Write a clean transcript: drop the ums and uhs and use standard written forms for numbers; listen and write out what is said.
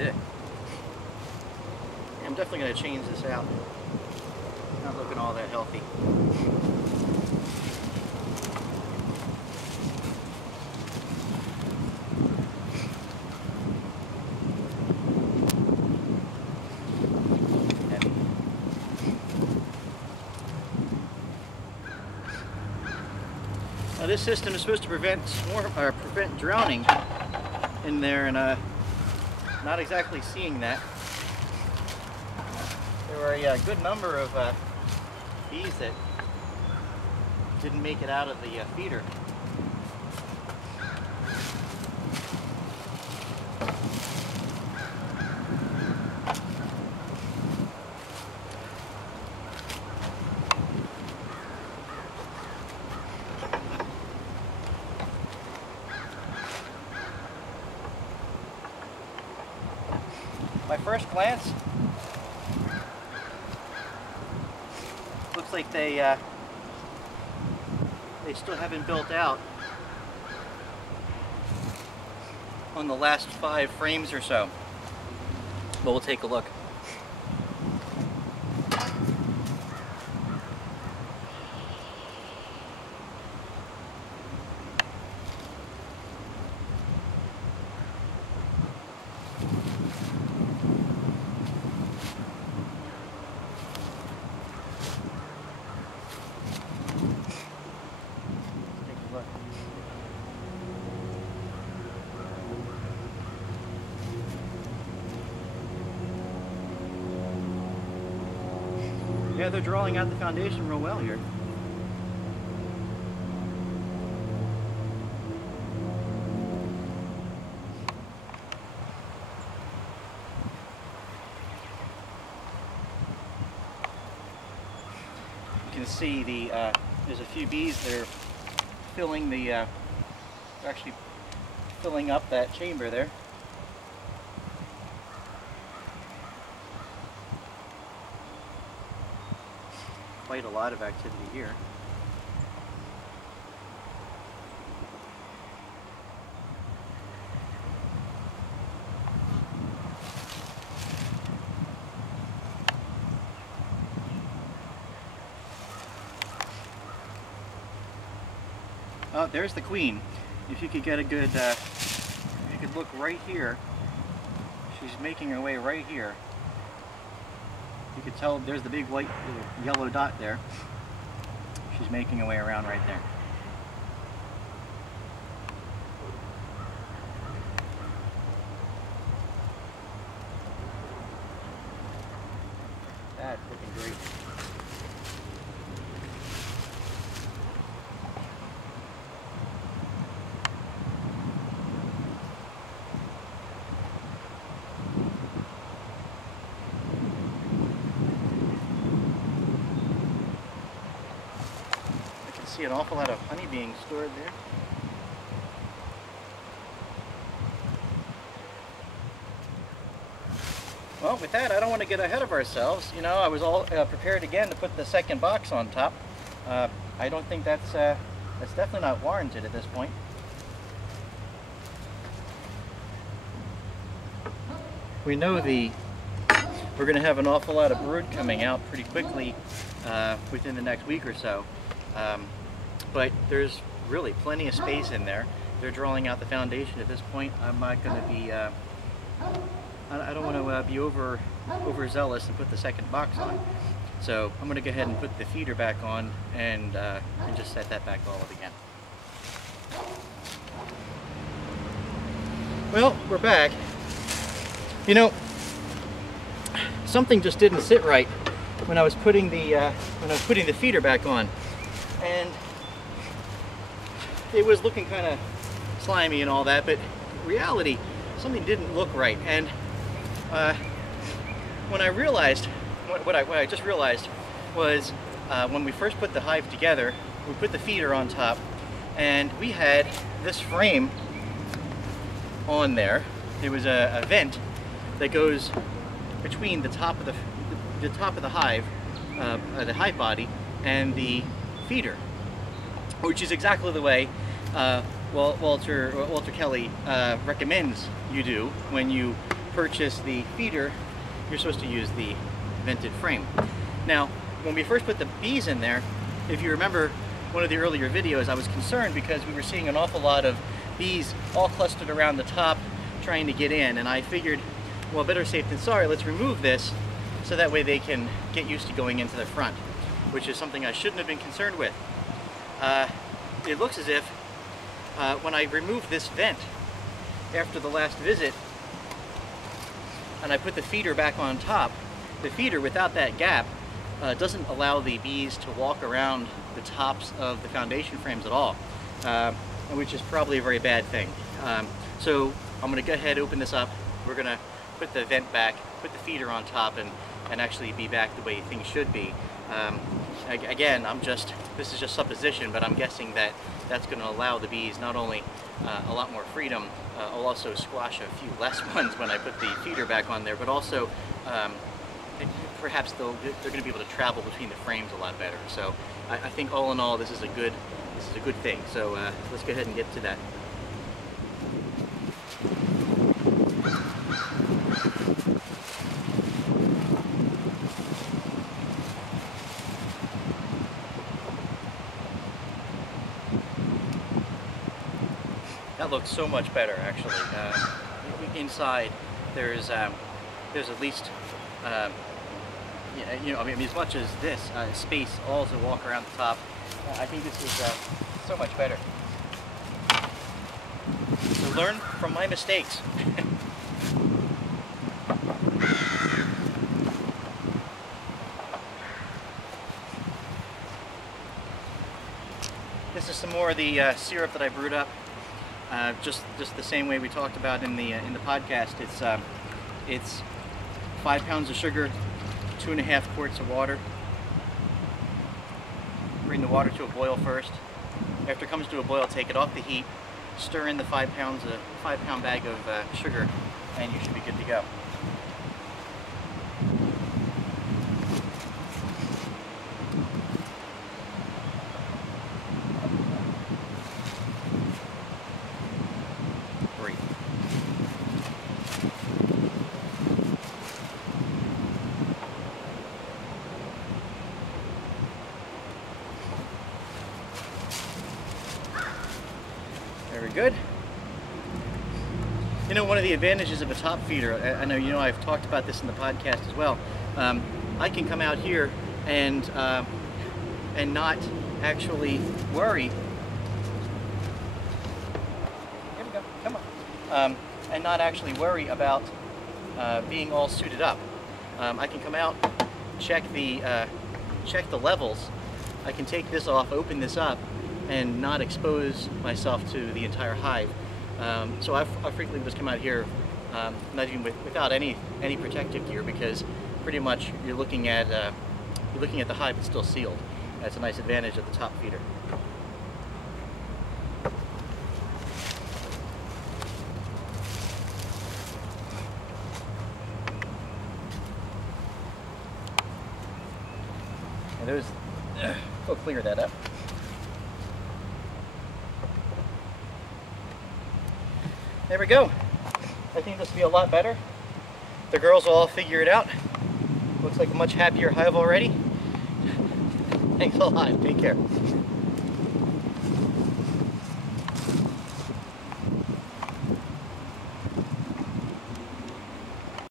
bit. I'm definitely going to change this out. Not looking all that healthy. Now this system is supposed to prevent drowning in there, and not exactly seeing that. There were a good number of bees that didn't make it out of the feeder. My first glance, looks like they still haven't built out on the last 5 frames or so, but we'll take a look. Yeah, they're drawing out the foundation real well here. You can see there's a few bees that are filling they're actually filling up that chamber there. Quite a lot of activity here. Oh, there's the queen. If you could get a good, you could look right here. She's making her way right here. You could tell there's the big white yellow dot there. She's making her way around right there. That's looking great. See an awful lot of honey being stored there. Well, with that, I don't want to get ahead of ourselves. You know, I was all prepared again to put the second box on top. I don't think that's definitely not warranted at this point. We know we're going to have an awful lot of brood coming out pretty quickly within the next week or so. But there's really plenty of space in there. They're drawing out the foundation at this point. I'm not going to be, I don't want to be overzealous and put the second box on. So I'm going to go ahead and put the feeder back on and just set that back all up again. Well, we're back. You know, something just didn't sit right when I was putting the feeder back on, and it was looking kind of slimy and all that, but in reality, something didn't look right. And when I realized, what I just realized was when we first put the hive together, we put the feeder on top, and we had this frame on there. There was a vent that goes between the top of the hive, the hive body, and the feeder, which is exactly the way Walter Kelly recommends you do when you purchase the feeder, you're supposed to use the vented frame. Now, when we first put the bees in there, if you remember one of the earlier videos, I was concerned because we were seeing an awful lot of bees all clustered around the top trying to get in, and I figured, well, better safe than sorry, let's remove this so that way they can get used to going into the front, which is something I shouldn't have been concerned with. It looks as if when I removed this vent after the last visit and I put the feeder back on top, the feeder without that gap doesn't allow the bees to walk around the tops of the foundation frames at all, which is probably a very bad thing. So I'm going to go ahead, open this up. We're going to put the vent back, put the feeder on top, and actually be back the way things should be. Again, this is just supposition, but I'm guessing that that's going to allow the bees not only a lot more freedom, I'll also squash a few less ones when I put the feeder back on there, but also perhaps they're going to be able to travel between the frames a lot better. So I think all in all, this is a good thing. So let's go ahead and get to that. That looks so much better, actually. Inside, there's at least, you know, I mean, as much as this space all to walk around the top. I think this is so much better. So learn from my mistakes. This is some more of the syrup that I brewed up. Just the same way we talked about in the podcast. It's 5 pounds of sugar, 2.5 quarts of water. Bring the water to a boil first. After it comes to a boil, take it off the heat, stir in the 5 pound bag of sugar, and you should be good to go. Very good. You know, one of the advantages of a top feeder, I know you know I've talked about this in the podcast as well. I can come out here and not actually worry. Here we go. Come on. And not actually worry about being all suited up. I can come out, check the levels. I can take this off, open this up, and not expose myself to the entire hive. So I frequently just come out here, not even without any protective gear, because pretty much you're looking at the hive that's still sealed. That's a nice advantage of the top feeder. And there's, we'll clear that up. There we go. I think this will be a lot better. The girls will all figure it out. Looks like a much happier hive already. Thanks a lot. Take care.